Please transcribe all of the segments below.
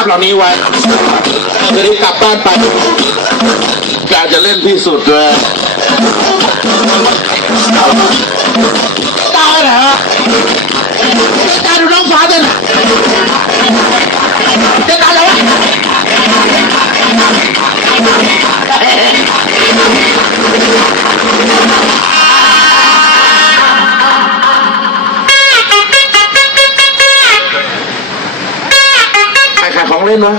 าพเหล่านี้ไว้จะได้กลับบ้านไปการจะเล่นที่สุดเลยตายเหรอตายดูน้องฟ้าด้นะายของเล่นวะ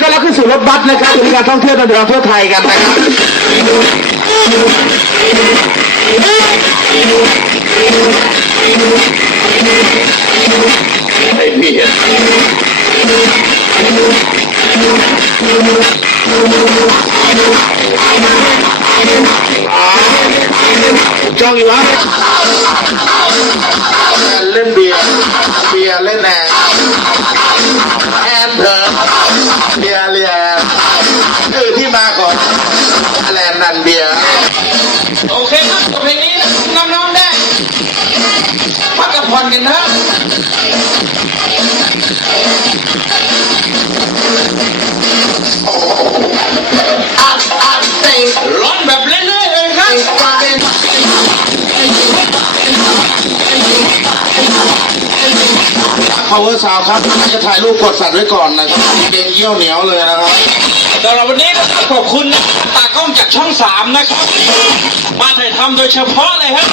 ก็แล้วขึ้นสู่รถบัสนะครับเป็นการท่องเที่ยวในเดินทั่วไทยกันนะครับไอ้พี่จ้องอยู่วะ ยร์เล่นแอนแอนเถอะเบียร์เรียคือที่มาของแลนด์นันเบียร์โอเคครับกับเพลงนี้น้องๆได้พักกับผ่อนกันเถอะร้อนแบบเรื่อยๆเลยครับ พาวเวอร์ซาวครับจะถ่ายรูปกดสัตว์ไว้ก่อนนะครับเกงเยี่ยวเหนียวเลยนะครับสำหรับวันนี้ขอบคุณนะตากล้องจากช่องสามนะครับ มาถ่ายทำโดยเฉพาะเลยครับ